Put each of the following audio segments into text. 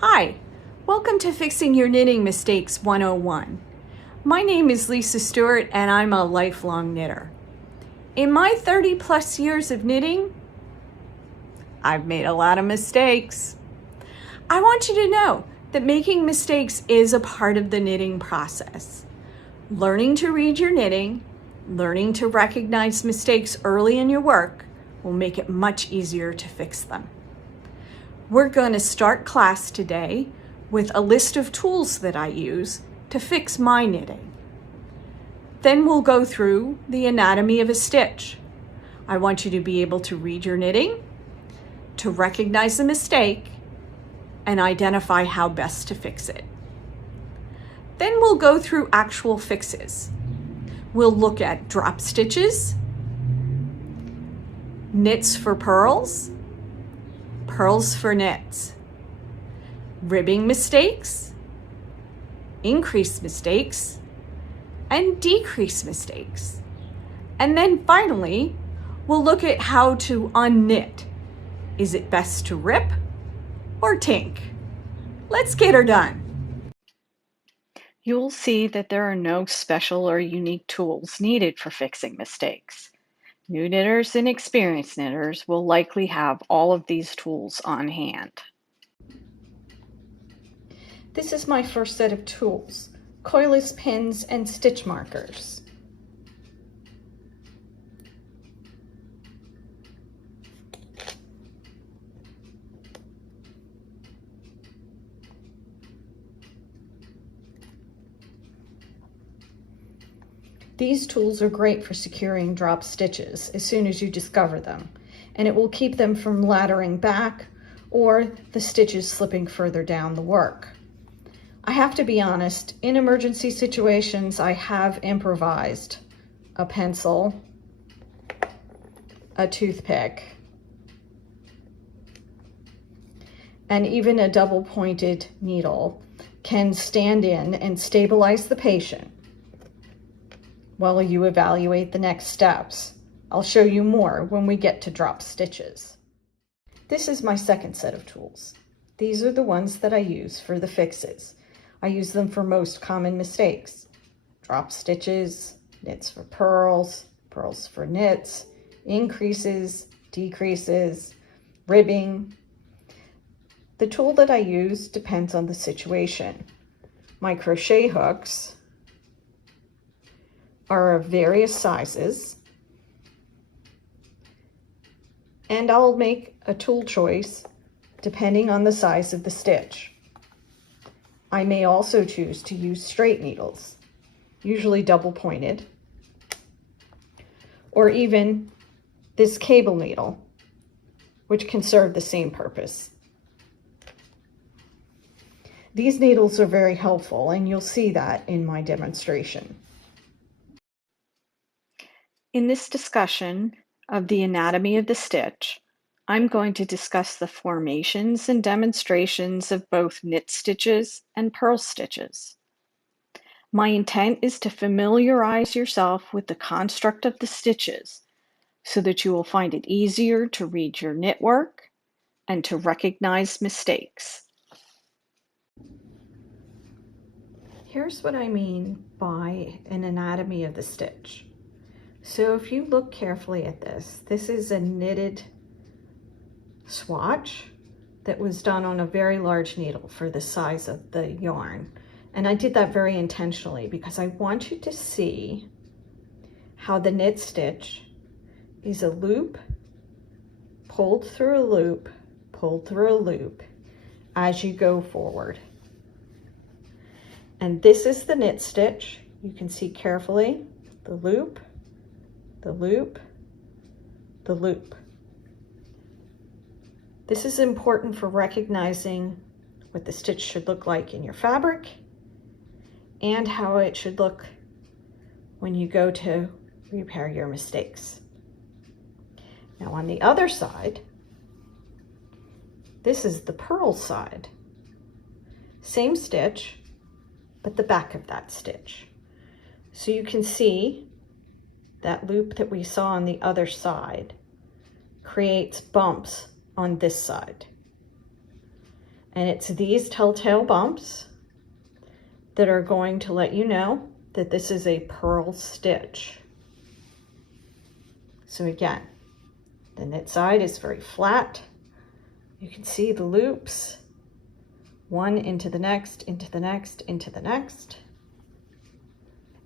Hi, welcome to Fixing Your Knitting Mistakes 101. My name is Lisa Stuart and I'm a lifelong knitter. In my 30 plus years of knitting, I've made a lot of mistakes. I want you to know that making mistakes is a part of the knitting process. Learning to read your knitting, learning to recognize mistakes early in your work will make it much easier to fix them. We're going to start class today with a list of tools that I use to fix my knitting. Then we'll go through the anatomy of a stitch. I want you to be able to read your knitting, to recognize the mistake, and identify how best to fix it. Then we'll go through actual fixes. We'll look at drop stitches, knits for purls, purls for knits, ribbing mistakes, increase mistakes, and decrease mistakes. And then finally, we'll look at how to unknit. Is it best to rip or tink? Let's get her done. You'll see that there are no special or unique tools needed for fixing mistakes. New knitters and experienced knitters will likely have all of these tools on hand. This is my first set of tools, coilless pins and stitch markers. These tools are great for securing drop stitches as soon as you discover them, and it will keep them from laddering back or the stitches slipping further down the work. I have to be honest, in emergency situations, I have improvised a pencil, a toothpick, and even a double-pointed needle can stand in and stabilize the patient while you evaluate the next steps. I'll show you more when we get to drop stitches. This is my second set of tools. These are the ones that I use for the fixes. I use them for most common mistakes. Drop stitches, knits for purls, purls for knits, increases, decreases, ribbing. The tool that I use depends on the situation. My crochet hooks are of various sizes, and I'll make a tool choice depending on the size of the stitch. I may also choose to use straight needles, usually double pointed, or even this cable needle, which can serve the same purpose. These needles are very helpful, and you'll see that in my demonstration. In this discussion of the anatomy of the stitch, I'm going to discuss the formations and demonstrations of both knit stitches and purl stitches. My intent is to familiarize yourself with the construct of the stitches so that you will find it easier to read your knit work and to recognize mistakes. Here's what I mean by an anatomy of the stitch. So if you look carefully at this, this is a knitted swatch that was done on a very large needle for the size of the yarn. And I did that very intentionally because I want you to see how the knit stitch is a loop, pulled through a loop, pulled through a loop as you go forward. And this is the knit stitch. You can see carefully the loop, the loop, the loop. This is important for recognizing what the stitch should look like in your fabric and how it should look when you go to repair your mistakes. Now on the other side, this is the purl side. Same stitch, but the back of that stitch. So you can see that loop that we saw on the other side creates bumps on this side. And it's these telltale bumps that are going to let you know that this is a purl stitch. So again, the knit side is very flat. You can see the loops, one into the next, into the next, into the next.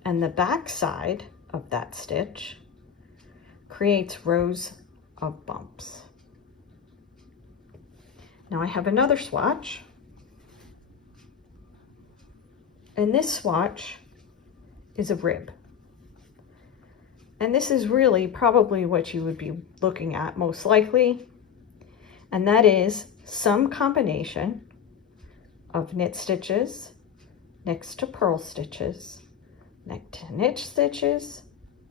And the back side of that stitch creates rows of bumps. Now I have another swatch, and this swatch is a rib. And this is really probably what you would be looking at most likely, and that is some combination of knit stitches next to purl stitches, next to knit stitches,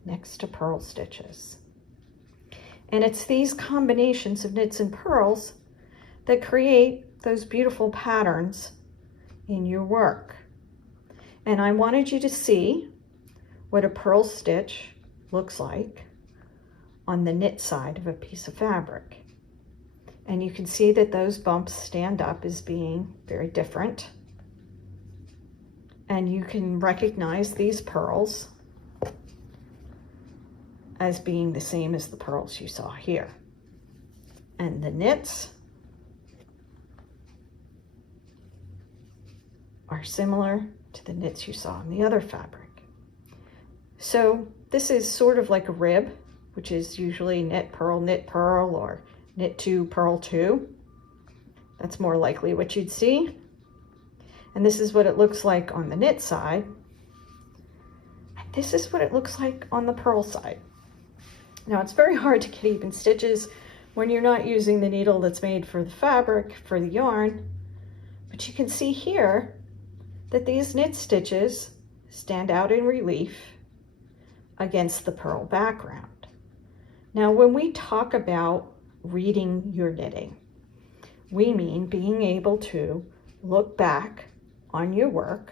next to purl stitches. And it's these combinations of knits and purls that create those beautiful patterns in your work. And I wanted you to see what a purl stitch looks like on the knit side of a piece of fabric. And you can see that those bumps stand up as being very different. And you can recognize these purls as being the same as the purls you saw here. And the knits are similar to the knits you saw in the other fabric. So this is sort of like a rib, which is usually knit, purl, or knit 2, purl 2. That's more likely what you'd see. And this is what it looks like on the knit side. And this is what it looks like on the purl side. Now it's very hard to get even stitches when you're not using the needle that's made for the fabric, for the yarn. But you can see here that these knit stitches stand out in relief against the purl background. Now, when we talk about reading your knitting, we mean being able to look back on your work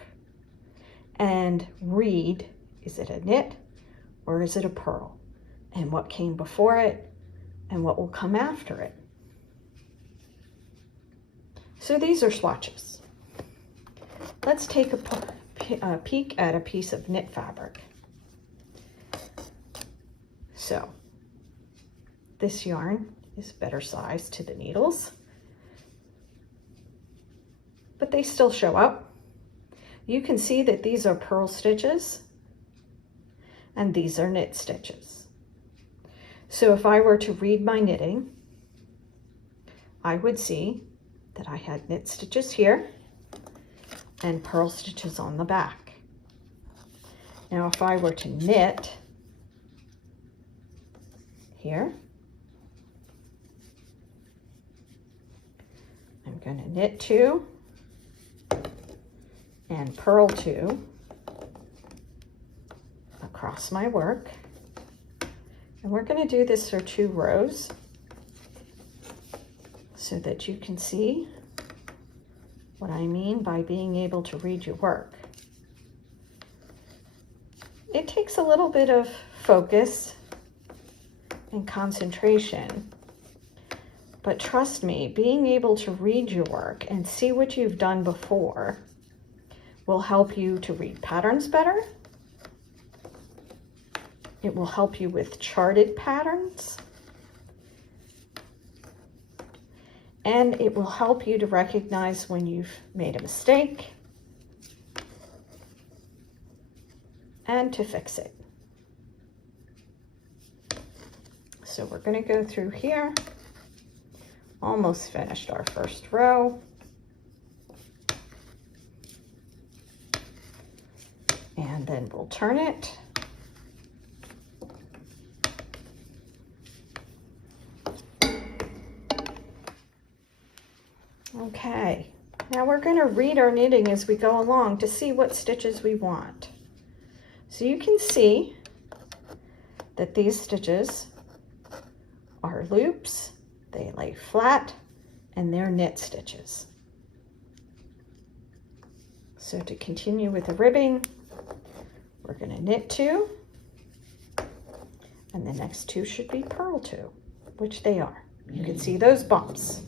and read, is it a knit or is it a purl? And what came before it and what will come after it. So these are swatches. Let's take a peek at a piece of knit fabric. So this yarn is better sized to the needles, but they still show up. You can see that these are purl stitches and these are knit stitches. So if I were to read my knitting, I would see that I had knit stitches here and purl stitches on the back. Now if I were to knit here, I'm going to knit 2 and purl 2 across my work. And we're going to do this for 2 rows so that you can see what I mean by being able to read your work. It takes a little bit of focus and concentration, but trust me, being able to read your work and see what you've done before will help you to read patterns better. It will help you with charted patterns. And it will help you to recognize when you've made a mistake and to fix it. So we're going to go through here. Almost finished our first row. And then we'll turn it. Okay, now we're going to read our knitting as we go along to see what stitches we want. So you can see that these stitches are loops, they lay flat, and they're knit stitches. So to continue with the ribbing, we're going to knit 2, and the next 2 should be purl 2, which they are. You can see those bumps.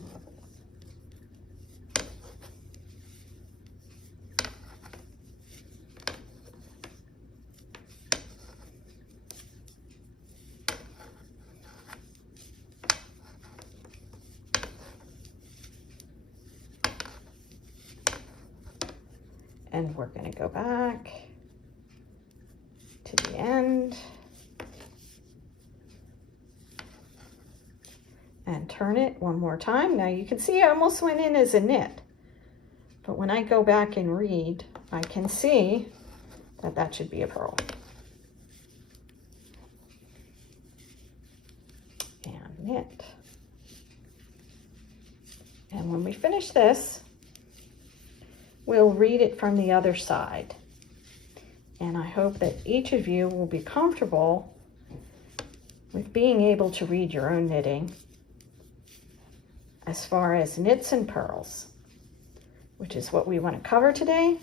And we're going to go back to the end and turn it one more time. Now you can see I almost went in as a knit, but when I go back and read, I can see that that should be a purl. And knit. And when we finish this, we'll read it from the other side. And I hope that each of you will be comfortable with being able to read your own knitting as far as knits and purls, which is what we want to cover today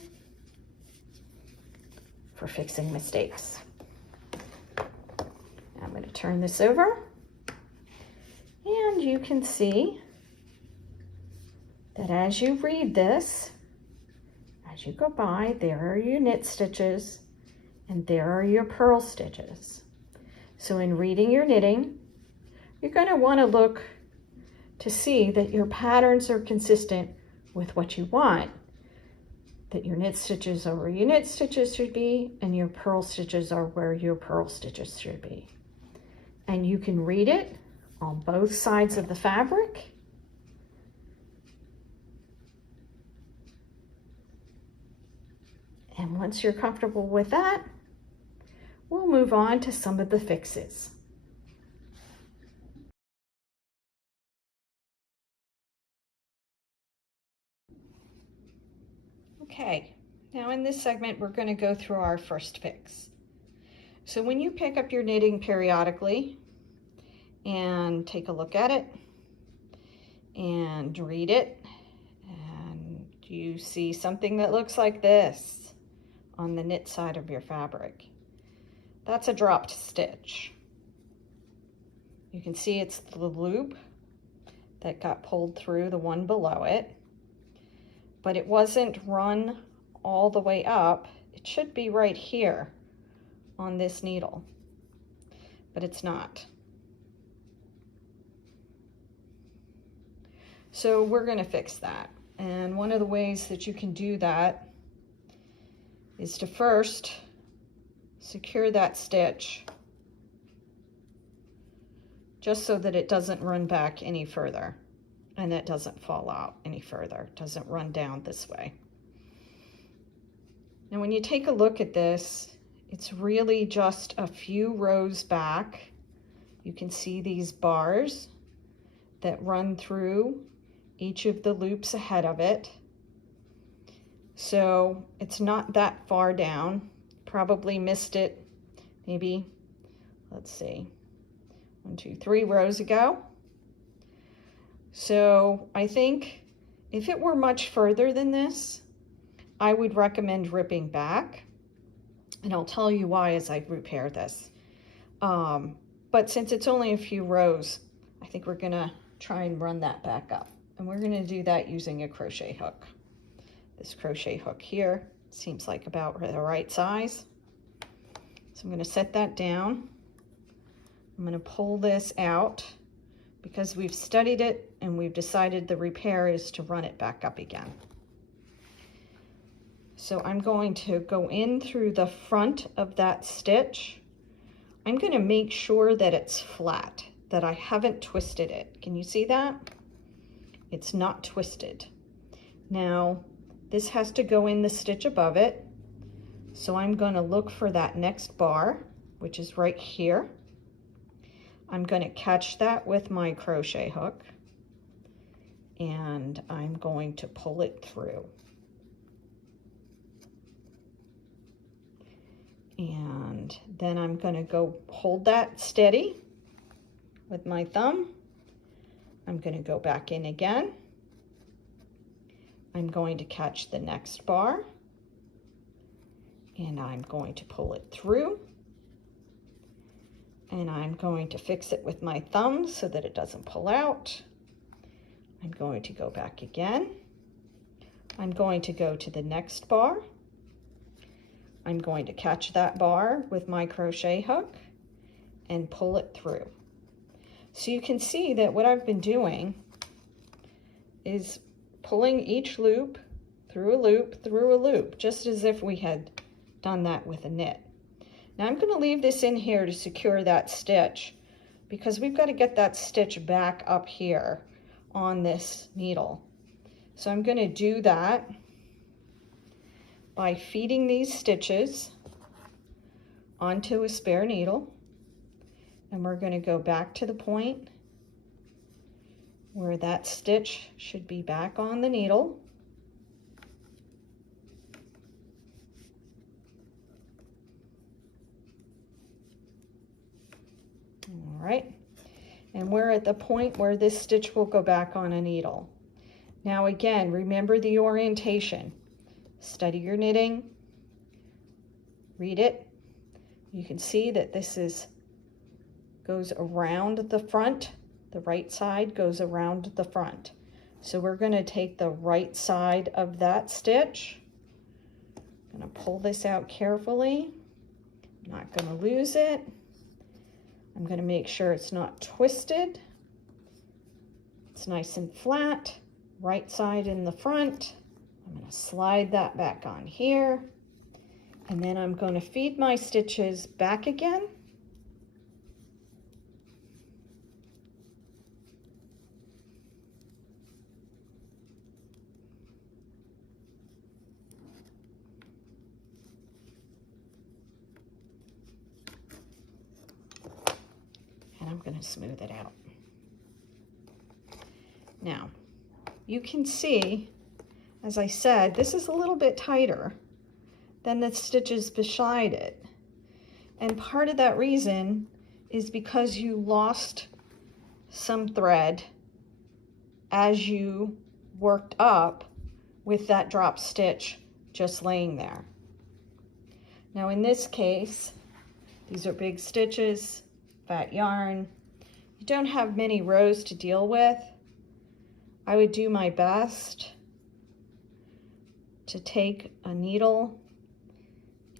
for fixing mistakes. I'm going to turn this over, and you can see that as you read this, as you go by, there are your knit stitches and there are your purl stitches. So in reading your knitting, you're going to want to look to see that your patterns are consistent with what you want, that your knit stitches are where your knit stitches should be and your purl stitches are where your purl stitches should be. And you can read it on both sides of the fabric. And once you're comfortable with that, we'll move on to some of the fixes. Okay, now in this segment, we're going to go through our first fix. So when you pick up your knitting periodically and take a look at it and read it, and you see something that looks like this on the knit side of your fabric, that's a dropped stitch. You can see it's the loop that got pulled through the one below it, but it wasn't run all the way up. It should be right here on this needle, but it's not. So we're going to fix that. And one of the ways that you can do that is to first secure that stitch just so that it doesn't run back any further and that doesn't fall out any further, doesn't run down this way. Now when you take a look at this, it's really just a few rows back. You can see these bars that run through each of the loops ahead of it. So it's not that far down. Probably missed it maybe, let's see, 1, 2, 3 rows ago. So I think if it were much further than this, I would recommend ripping back. And I'll tell you why as I repair this. But since it's only a few rows, I think we're gonna try and run that back up. And we're gonna do that using a crochet hook. This crochet hook here seems like about the right size. So I'm going to set that down. I'm going to pull this out because we've studied it and we've decided the repair is to run it back up again. So I'm going to go in through the front of that stitch. I'm going to make sure that it's flat, that I haven't twisted it. Can you see that? It's not twisted. Now, this has to go in the stitch above it. So I'm going to look for that next bar, which is right here. I'm going to catch that with my crochet hook and I'm going to pull it through. And then I'm going to go hold that steady with my thumb. I'm going to go back in again. I'm going to catch the next bar and I'm going to pull it through and I'm going to fix it with my thumb so that it doesn't pull out. I'm going to go back again. I'm going to go to the next bar. I'm going to catch that bar with my crochet hook and pull it through. So you can see that what I've been doing is pulling each loop through a loop, through a loop, just as if we had done that with a knit. Now I'm going to leave this in here to secure that stitch because we've got to get that stitch back up here on this needle. So I'm going to do that by feeding these stitches onto a spare needle, and we're going to go back to the point where that stitch should be back on the needle. All right, and we're at the point where this stitch will go back on a needle. Now again, remember the orientation. Study your knitting, read it. You can see that this goes around the front. The right side goes around the front. So we're going to take the right side of that stitch. I'm going to pull this out carefully. I'm not going to lose it. I'm going to make sure it's not twisted. It's nice and flat. Right side in the front. I'm going to slide that back on here. And then I'm going to feed my stitches back again. And I'm going to smooth it out. Now, you can see, as I said, this is a little bit tighter than the stitches beside it. And part of that reason is because you lost some thread as you worked up with that drop stitch just laying there. Now in this case, these are big stitches, fat yarn. You don't have many rows to deal with. I would do my best to take a needle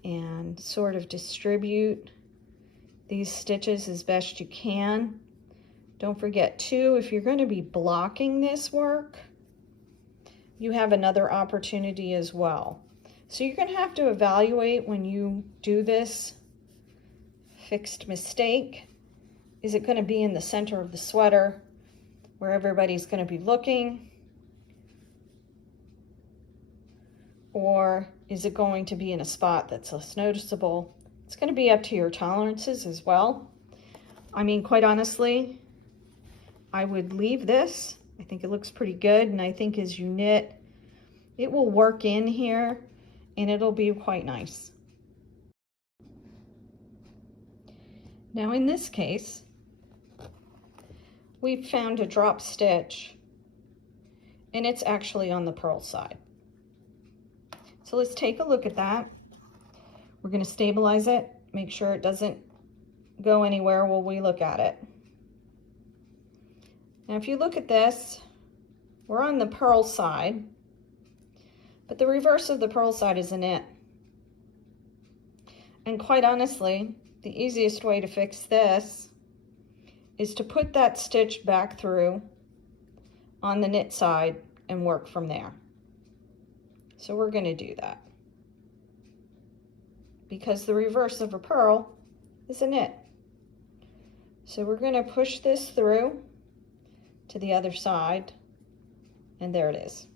and sort of distribute these stitches as best you can. Don't forget too, if you're going to be blocking this work, you have another opportunity as well. So you're going to have to evaluate when you do this fixed mistake. Is it going to be in the center of the sweater where everybody's going to be looking? Or is it going to be in a spot that's less noticeable? It's going to be up to your tolerances as well. I mean, quite honestly, I would leave this. I think it looks pretty good, and I think as you knit, it will work in here and it'll be quite nice. Now in this case, we've found a drop stitch and it's actually on the purl side. So let's take a look at that. We're going to stabilize it, make sure it doesn't go anywhere while we look at it. Now if you look at this, we're on the purl side, but the reverse of the purl side is a knit. And quite honestly, the easiest way to fix this is to put that stitch back through on the knit side and work from there. So we're going to do that, because the reverse of a purl is a knit. So we're going to push this through to the other side, and there it is.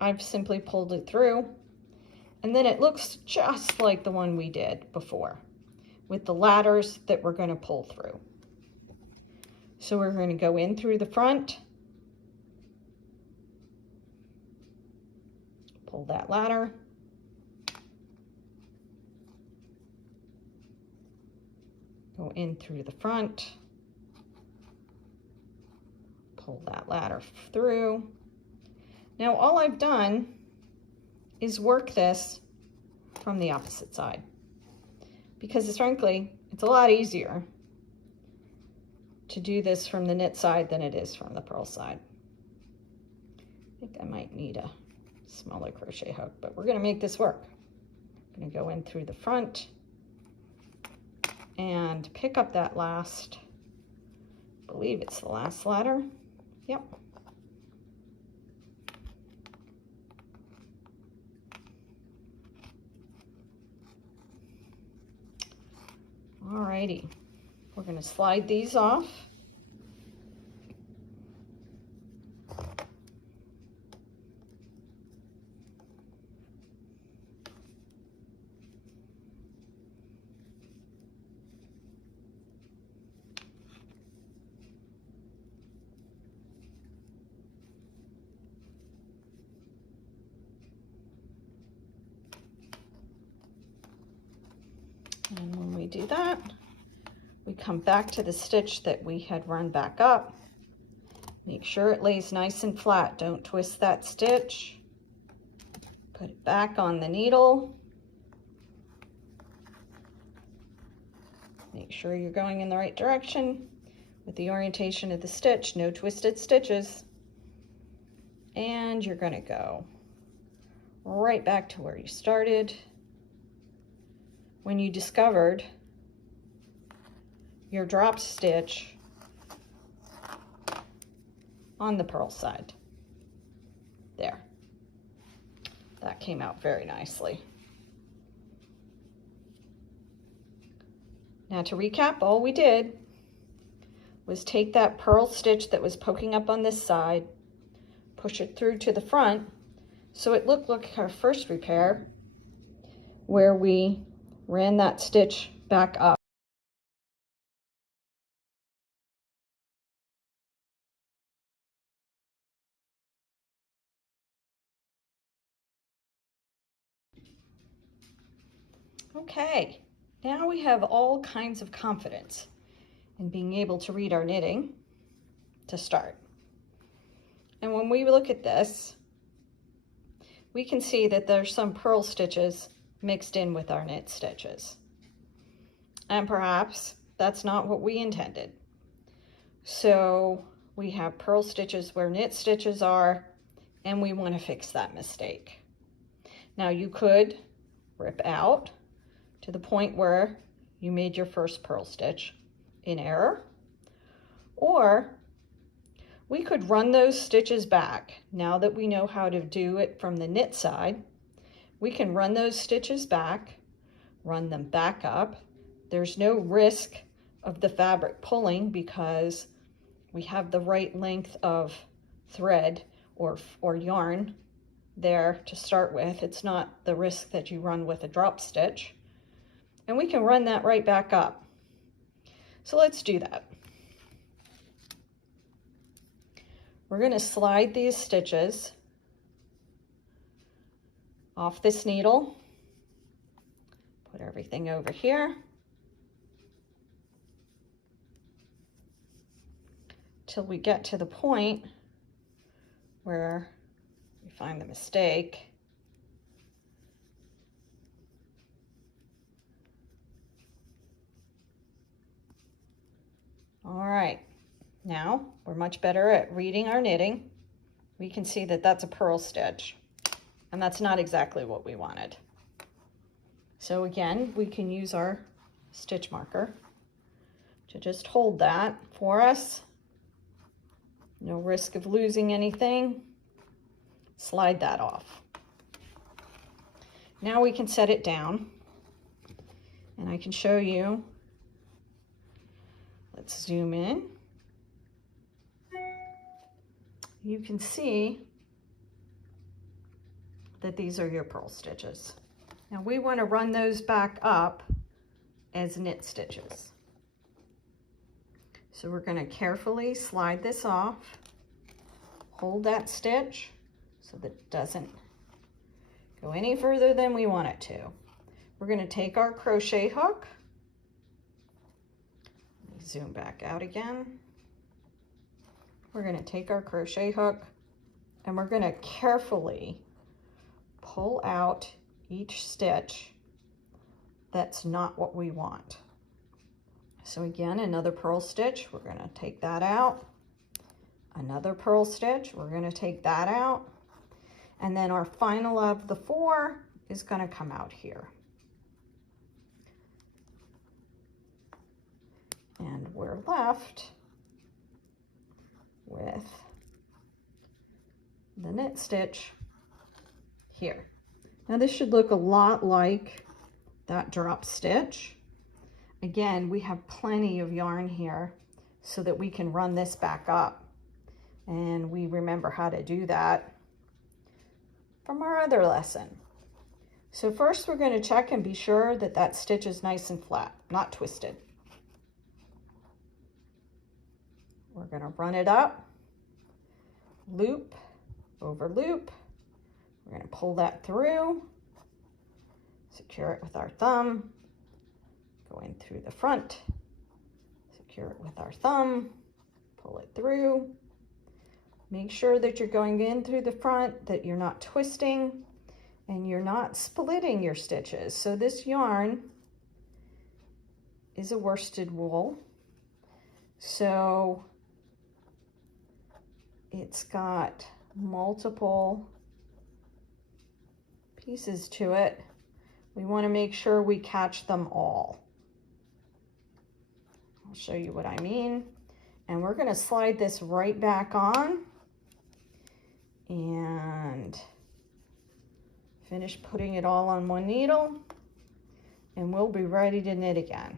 I've simply pulled it through, and then it looks just like the one we did before with the ladders that we're going to pull through. So we're going to go in through the front, pull that ladder, go in through the front, pull that ladder through. Now all I've done is work this from the opposite side, because frankly, it's a lot easier to do this from the knit side than it is from the purl side. I think I might need a smaller crochet hook, but we're going to make this work. I'm going to go in through the front and pick up that last, I believe it's the last ladder. Yep. Alrighty, we're going to slide these off. And when we do that, we come back to the stitch that we had run back up. Make sure it lays nice and flat. Don't twist that stitch. Put it back on the needle. Make sure you're going in the right direction with the orientation of the stitch. No twisted stitches. And you're going to go right back to where you started when you discovered your drop stitch on the purl side. There. That came out very nicely. Now to recap, all we did was take that purl stitch that was poking up on this side, push it through to the front, so it looked like our first repair where we ran that stitch back up. Okay, now we have all kinds of confidence in being able to read our knitting to start. And when we look at this, we can see that there's some purl stitches mixed in with our knit stitches. And perhaps that's not what we intended. So we have purl stitches where knit stitches are, and we want to fix that mistake. Now you could rip out to the point where you made your first purl stitch in error, or we could run those stitches back. Now that we know how to do it from the knit side, we can run those stitches back, run them back up. There's no risk of the fabric pulling because we have the right length of thread or yarn there to start with. It's not the risk that you run with a drop stitch. And we can run that right back up. So let's do that. We're going to slide these stitches off this needle, put everything over here, till we get to the point where we find the mistake. All right, now we're much better at reading our knitting. We can see that that's a purl stitch, and that's not exactly what we wanted. So again, we can use our stitch marker to just hold that for us. No risk of losing anything. Slide that off. Now we can set it down, and I can show you. Let's zoom in. You can see that these are your purl stitches. Now we want to run those back up as knit stitches. So we're going to carefully slide this off, hold that stitch so that it doesn't go any further than we want it to. We're going to take our crochet hook. Let me zoom back out again. We're going to take our crochet hook and we're going to carefully pull out each stitch that's not what we want. So again, another purl stitch, we're going to take that out. Another purl stitch, we're going to take that out. And then our final of the 4 is going to come out here. And we're left with the knit stitch here. Now this should look a lot like that drop stitch. Again, we have plenty of yarn here so that we can run this back up. And we remember how to do that from our other lesson. So first we're going to check and be sure that that stitch is nice and flat, not twisted. We're going to run it up, loop over loop. We're going to pull that through, secure it with our thumb, go in through the front, secure it with our thumb, pull it through. Make sure that you're going in through the front, that you're not twisting, and you're not splitting your stitches. So this yarn is a worsted wool. So it's got multiple pieces to it. We want to make sure we catch them all. I'll show you what I mean. And we're going to slide this right back on and finish putting it all on one needle, and we'll be ready to knit again.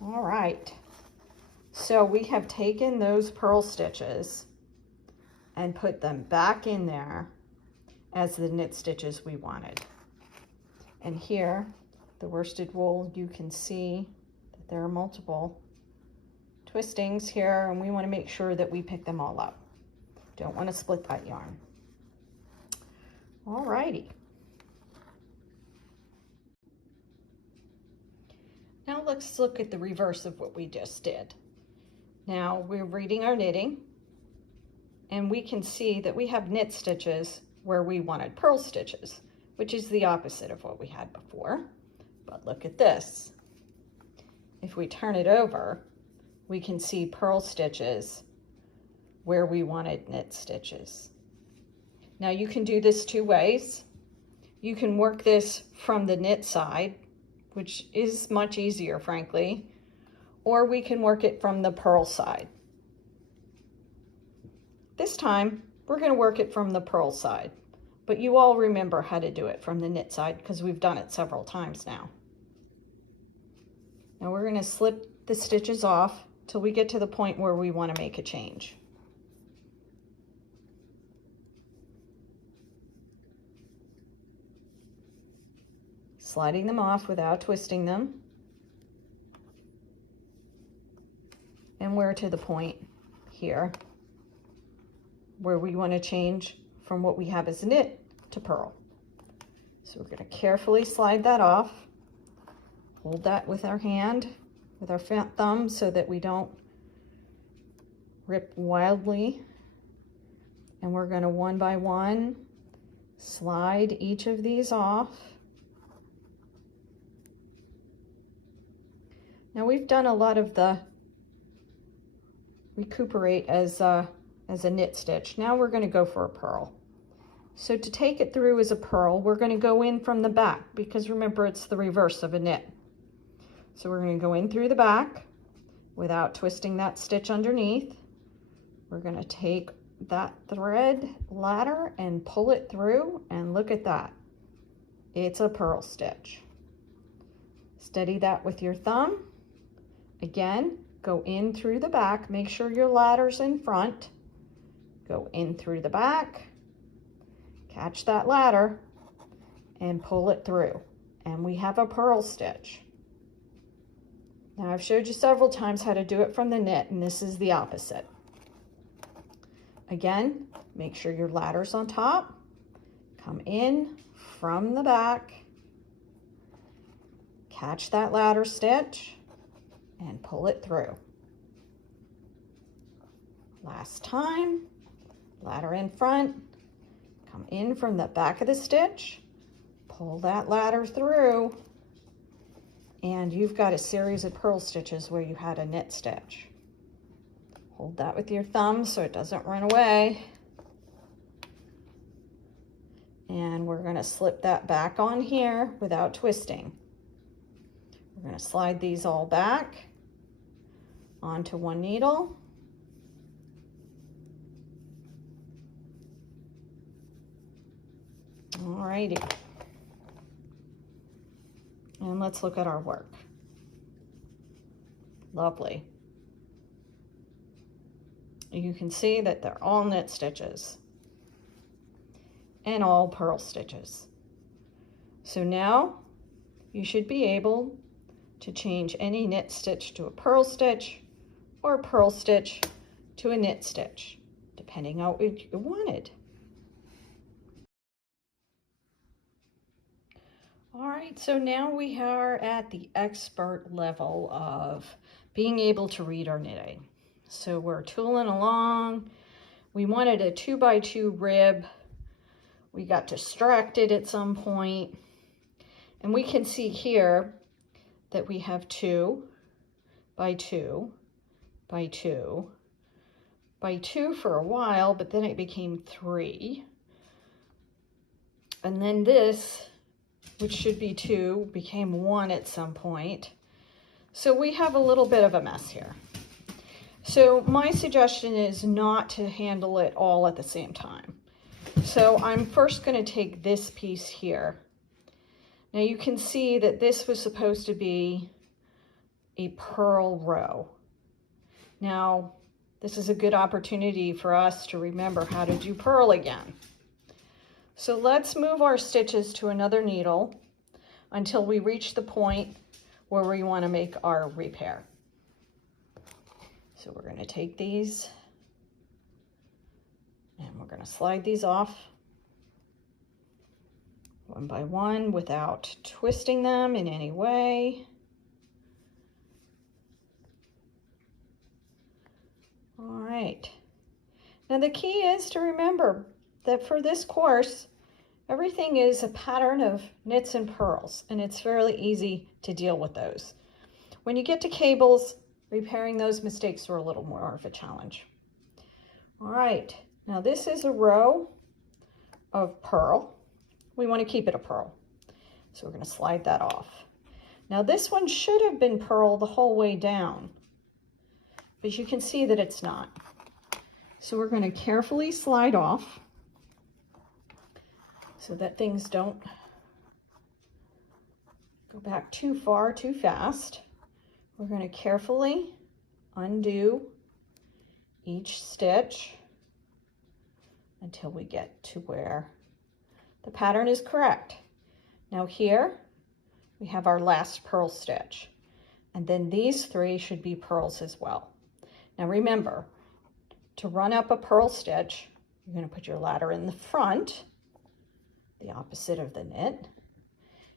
All right, so we have taken those purl stitches and put them back in there as the knit stitches we wanted. And here, the worsted wool, you can see that there are multiple twistings here, and we want to make sure that we pick them all up. Don't want to split that yarn. All righty. Now let's look at the reverse of what we just did. Now we're reading our knitting, and we can see that we have knit stitches where we wanted purl stitches, which is the opposite of what we had before. But look at this. If we turn it over, we can see purl stitches where we wanted knit stitches. Now you can do this two ways. You can work this from the knit side, which is much easier, frankly, or we can work it from the purl side. This time, we're going to work it from the purl side, but you all remember how to do it from the knit side because we've done it several times now. Now we're going to slip the stitches off till we get to the point where we want to make a change. Sliding them off without twisting them. And we're to the point here where we want to change from what we have as knit to purl. So we're going to carefully slide that off. Hold that with our hand, with our thumb, so that we don't rip wildly. And we're going to one by one slide each of these off. Now we've done a lot of the recuperate as a knit stitch. Now we're going to go for a purl. So to take it through as a purl, we're going to go in from the back, because remember, it's the reverse of a knit. So we're going to go in through the back without twisting that stitch underneath. We're going to take that thread ladder and pull it through, and look at that. It's a purl stitch. Steady that with your thumb. Again, go in through the back. Make sure your ladder's in front. Go in through the back, catch that ladder, and pull it through. And we have a purl stitch. Now I've showed you several times how to do it from the knit, and this is the opposite. Again, make sure your ladder's on top. Come in from the back, catch that ladder stitch, and pull it through. Last time, ladder in front, come in from the back of the stitch, pull that ladder through, and you've got a series of purl stitches where you had a knit stitch. Hold that with your thumb so it doesn't run away. And we're going to slip that back on here without twisting. We're going to slide these all back onto one needle. Alrighty. And let's look at our work. Lovely. You can see that they're all knit stitches and all purl stitches. So now you should be able to change any knit stitch to a purl stitch or a purl stitch to a knit stitch, depending on what you wanted. All right, so now we are at the expert level of being able to read our knitting. So we're tooling along. We wanted a 2x2 rib. We got distracted at some point. And we can see here that we have 2 by 2 by 2 by 2 for a while, but then it became 3. And then this, which should be 2, became 1 at some point. So we have a little bit of a mess here. So my suggestion is not to handle it all at the same time. So I'm first going to take this piece here. Now you can see that this was supposed to be a purl row. Now this is a good opportunity for us to remember how to do purl again. So let's move our stitches to another needle until we reach the point where we want to make our repair. So we're going to take these and we're going to slide these off one by one without twisting them in any way. All right. Now the key is to remember that for this course, everything is a pattern of knits and purls, and it's fairly easy to deal with those. When you get to cables, repairing those mistakes are a little more of a challenge. All right, now this is a row of purl. We want to keep it a purl, so we're going to slide that off. Now this one should have been purl the whole way down, but you can see that it's not. So we're going to carefully slide off so that things don't go back too far too fast. We're going to carefully undo each stitch until we get to where the pattern is correct. Now here we have our last purl stitch, and then these 3 should be purls as well. Now remember, to run up a purl stitch, you're going to put your ladder in the front, the opposite of the knit.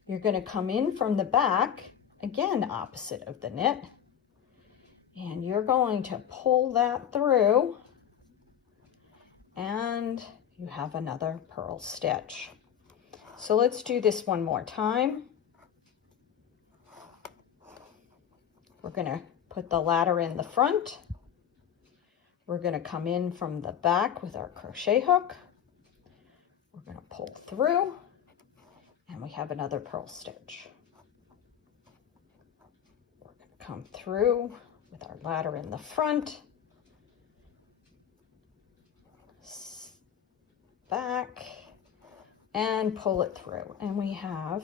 You're going to come in from the back, again opposite of the knit, and you're going to pull that through, and you have another purl stitch. So let's do this one more time. We're going to put the ladder in the front. We're going to come in from the back with our crochet hook. We're going to pull through, and we have another purl stitch. We're going to come through with our ladder in the front, back, and pull it through. And we have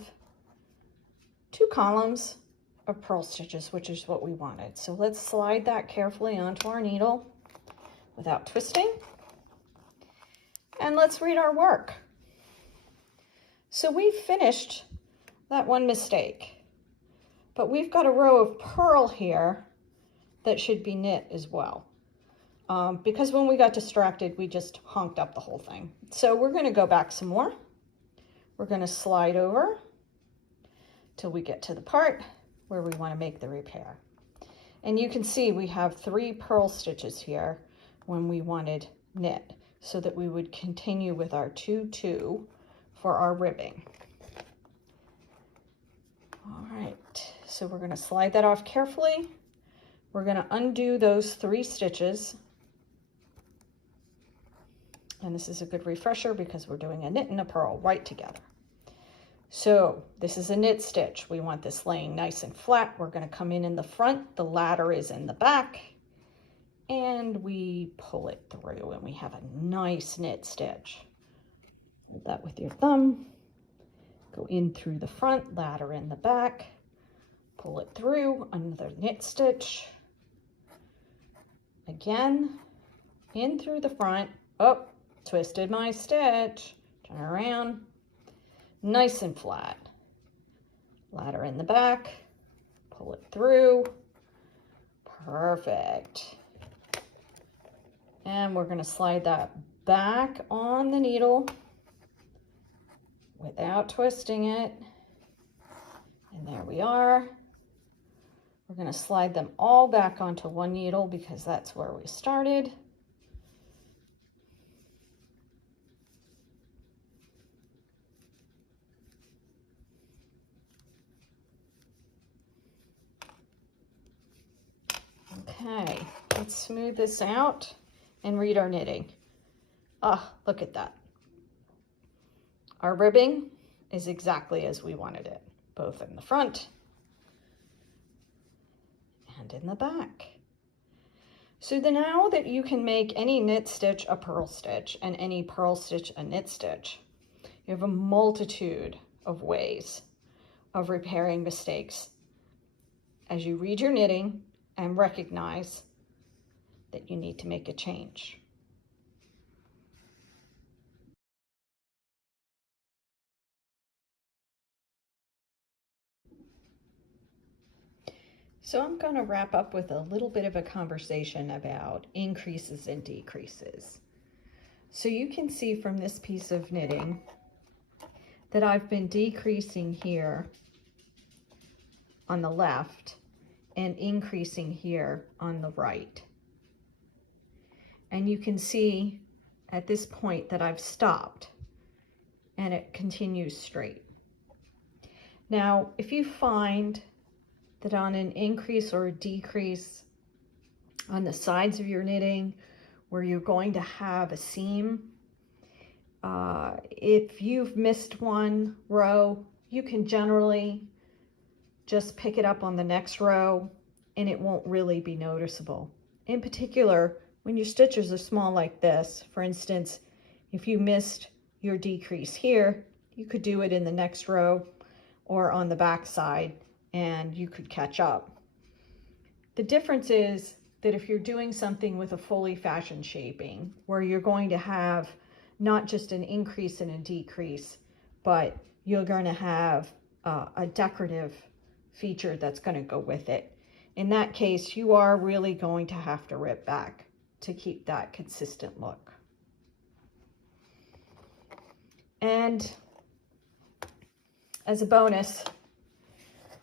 2 columns of purl stitches, which is what we wanted. So let's slide that carefully onto our needle without twisting. And let's read our work. So we've finished that one mistake, but we've got a row of purl here that should be knit as well. Because when we got distracted, we just honked up the whole thing. So we're going to go back some more. We're going to slide over till we get to the part where we want to make the repair. And you can see we have 3 purl stitches here when we wanted knit, so that we would continue with our 2-2 for our ribbing. All right, so we're going to slide that off carefully. We're going to undo those 3 stitches. And this is a good refresher because we're doing a knit and a purl right together. So this is a knit stitch. We want this laying nice and flat. We're going to come in the front. The ladder is in the back. And we pull it through, and we have a nice knit stitch. Hold that with your thumb. Go in through the front, ladder in the back. pull it through, another knit stitch. Again, in through the front. Oh, twisted my stitch. Turn around. Nice and flat. Ladder in the back. Pull it through. Perfect. And we're going to slide that back on the needle without twisting it. And there we are. We're going to slide them all back onto one needle because that's where we started. Okay, let's smooth this out and read our knitting. Ah, look at that. Our ribbing is exactly as we wanted it, both in the front and in the back. So then now that you can make any knit stitch a purl stitch and any purl stitch a knit stitch, you have a multitude of ways of repairing mistakes as you read your knitting and recognize that you need to make a change. So I'm going to wrap up with a little bit of a conversation about increases and decreases. So you can see from this piece of knitting that I've been decreasing here on the left and increasing here on the right. And you can see at this point that I've stopped and it continues straight. Now, if you find that on an increase or a decrease on the sides of your knitting where you're going to have a seam, if you've missed one row, you can generally just pick it up on the next row and it won't really be noticeable. In particular, when your stitches are small like this, for instance, if you missed your decrease here, you could do it in the next row or on the back side and you could catch up. The difference is that if you're doing something with a fully fashioned shaping, where you're going to have not just an increase and a decrease, but you're going to have a decorative feature that's going to go with it. In that case, you are really going to have to rip back to keep that consistent look. And as a bonus,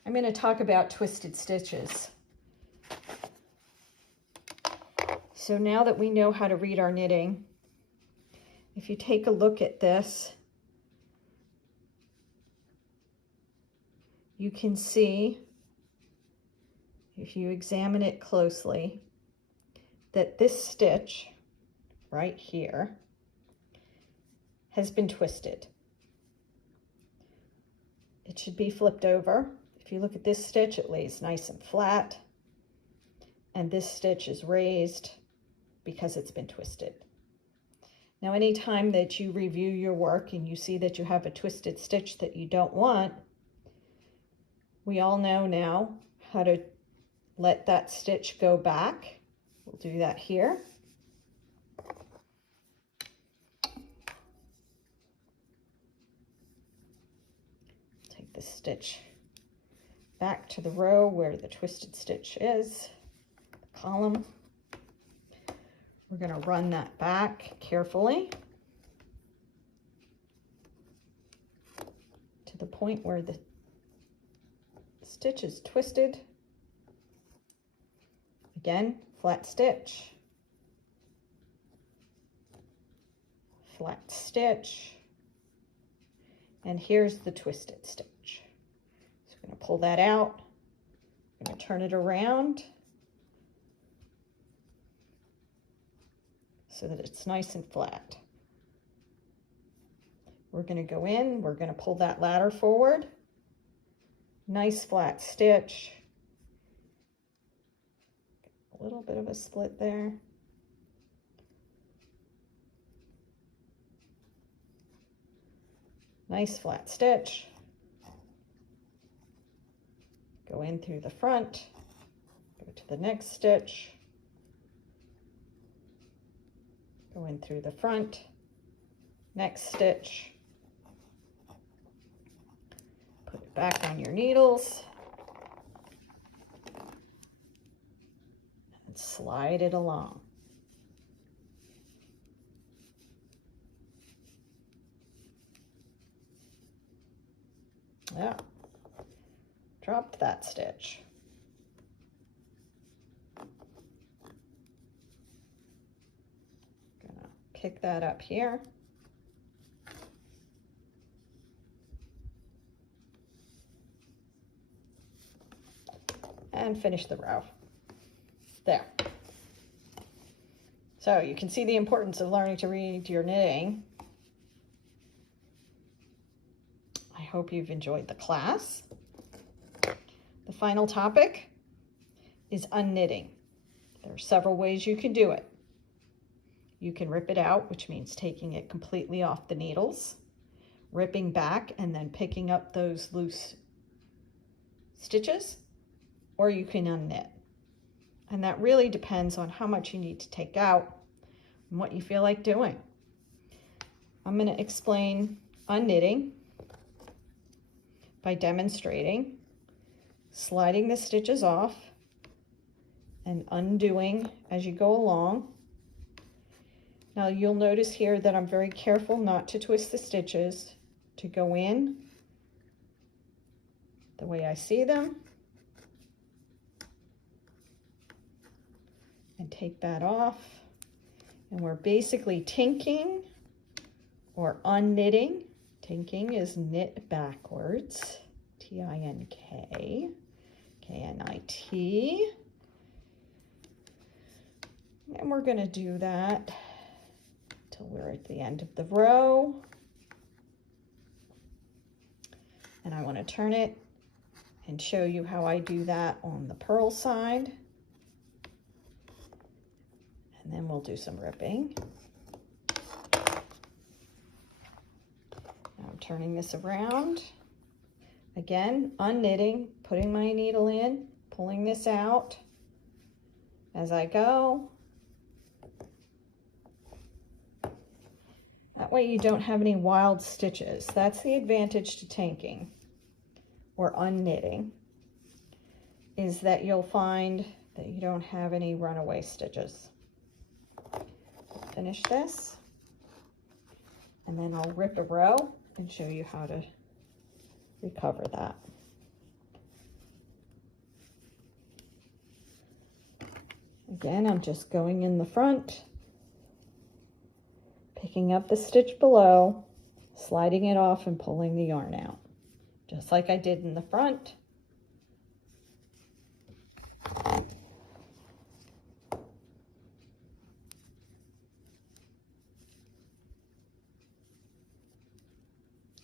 I'm going to talk about twisted stitches. So now that we know how to read our knitting, if you take a look at this, you can see, if you examine it closely, that this stitch right here has been twisted. It should be flipped over. If you look at this stitch, it lays nice and flat, and this stitch is raised because it's been twisted. Now, anytime that you review your work and you see that you have a twisted stitch that you don't want, we all know now how to let that stitch go back. We'll do that here. Take the stitch back to the row where the twisted stitch is, the column. We're going to run that back carefully to the point where the stitch is twisted. Again, flat stitch, flat stitch, and here's the twisted stitch. So I'm going to pull that out. I'm going to turn it around so that it's nice and flat. We're going to go in, we're going to pull that ladder forward. Nice flat stitch. A little bit of a split there. Nice flat stitch. go in through the front, go to the next stitch, go in through the front, next stitch, put it back on your needles, and slide it along. Yeah, dropped that stitch. Gonna pick that up here. And finish the row. There. So you can see the importance of learning to read your knitting. I hope you've enjoyed the class. The final topic is unknitting. There are several ways you can do it. You can rip it out, which means taking it completely off the needles, ripping back and then picking up those loose stitches, or you can unknit. And that really depends on how much you need to take out and what you feel like doing. I'm going to explain unknitting by demonstrating sliding the stitches off and undoing as you go along. Now you'll notice here that I'm very careful not to twist the stitches, to go in the way I see them and take that off. And we're basically tinking or unknitting. Tinking is knit backwards, T-I-N-K, K-N-I-T. And we're going to do that till we're at the end of the row. And I want to turn it and show you how I do that on the purl side. And then we'll do some ripping. Now I'm turning this around. Again, unknitting, putting my needle in, pulling this out as I go. That way you don't have any wild stitches. That's the advantage to tanking or unknitting, is that you'll find that you don't have any runaway stitches. Finish this, and then I'll rip a row and show you how to recover that. Again, I'm just going in the front, picking up the stitch below, sliding it off and pulling the yarn out, just like I did in the front.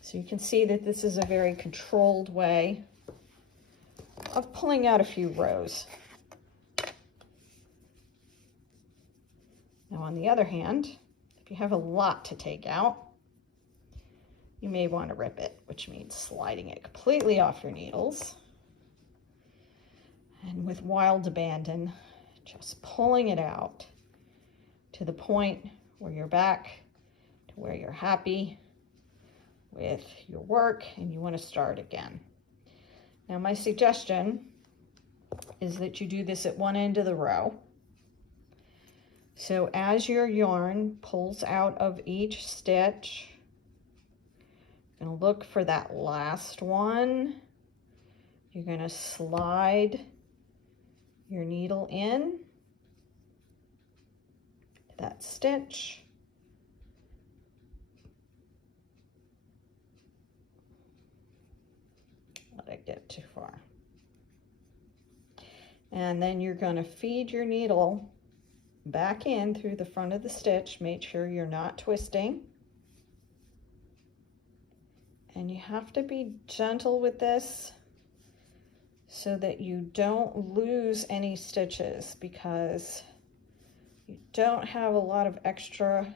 So you can see that this is a very controlled way of pulling out a few rows. Now on the other hand, if you have a lot to take out, you may want to rip it, which means sliding it completely off your needles. And with wild abandon, just pulling it out to the point where you're back to where you're happy with your work and you want to start again. Now my suggestion is that you do this at one end of the row. So as your yarn pulls out of each stitch, you're going to look for that last one. You're going to slide your needle in to that stitch. Let it get too far. And then you're going to feed your needle back in through the front of the stitch. Make sure you're not twisting. And you have to be gentle with this so that you don't lose any stitches, because you don't have a lot of extra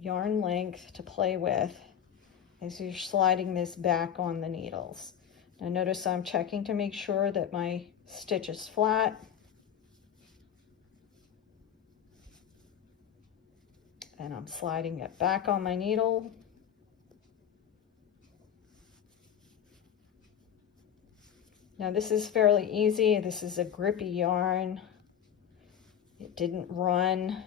yarn length to play with as you're sliding this back on the needles. Now notice I'm checking to make sure that my stitch is flat. And I'm sliding it back on my needle. Now this is fairly easy. This is a grippy yarn. It didn't run,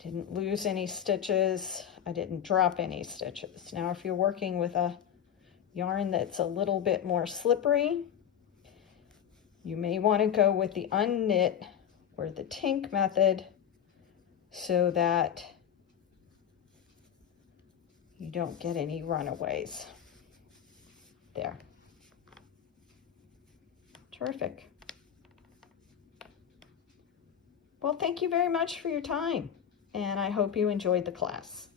didn't lose any stitches. I didn't drop any stitches. Now if you're working with a yarn that's a little bit more slippery, you may want to go with the unknit or the tink method so that you don't get any runaways. There. Terrific. Well, thank you very much for your time, and I hope you enjoyed the class.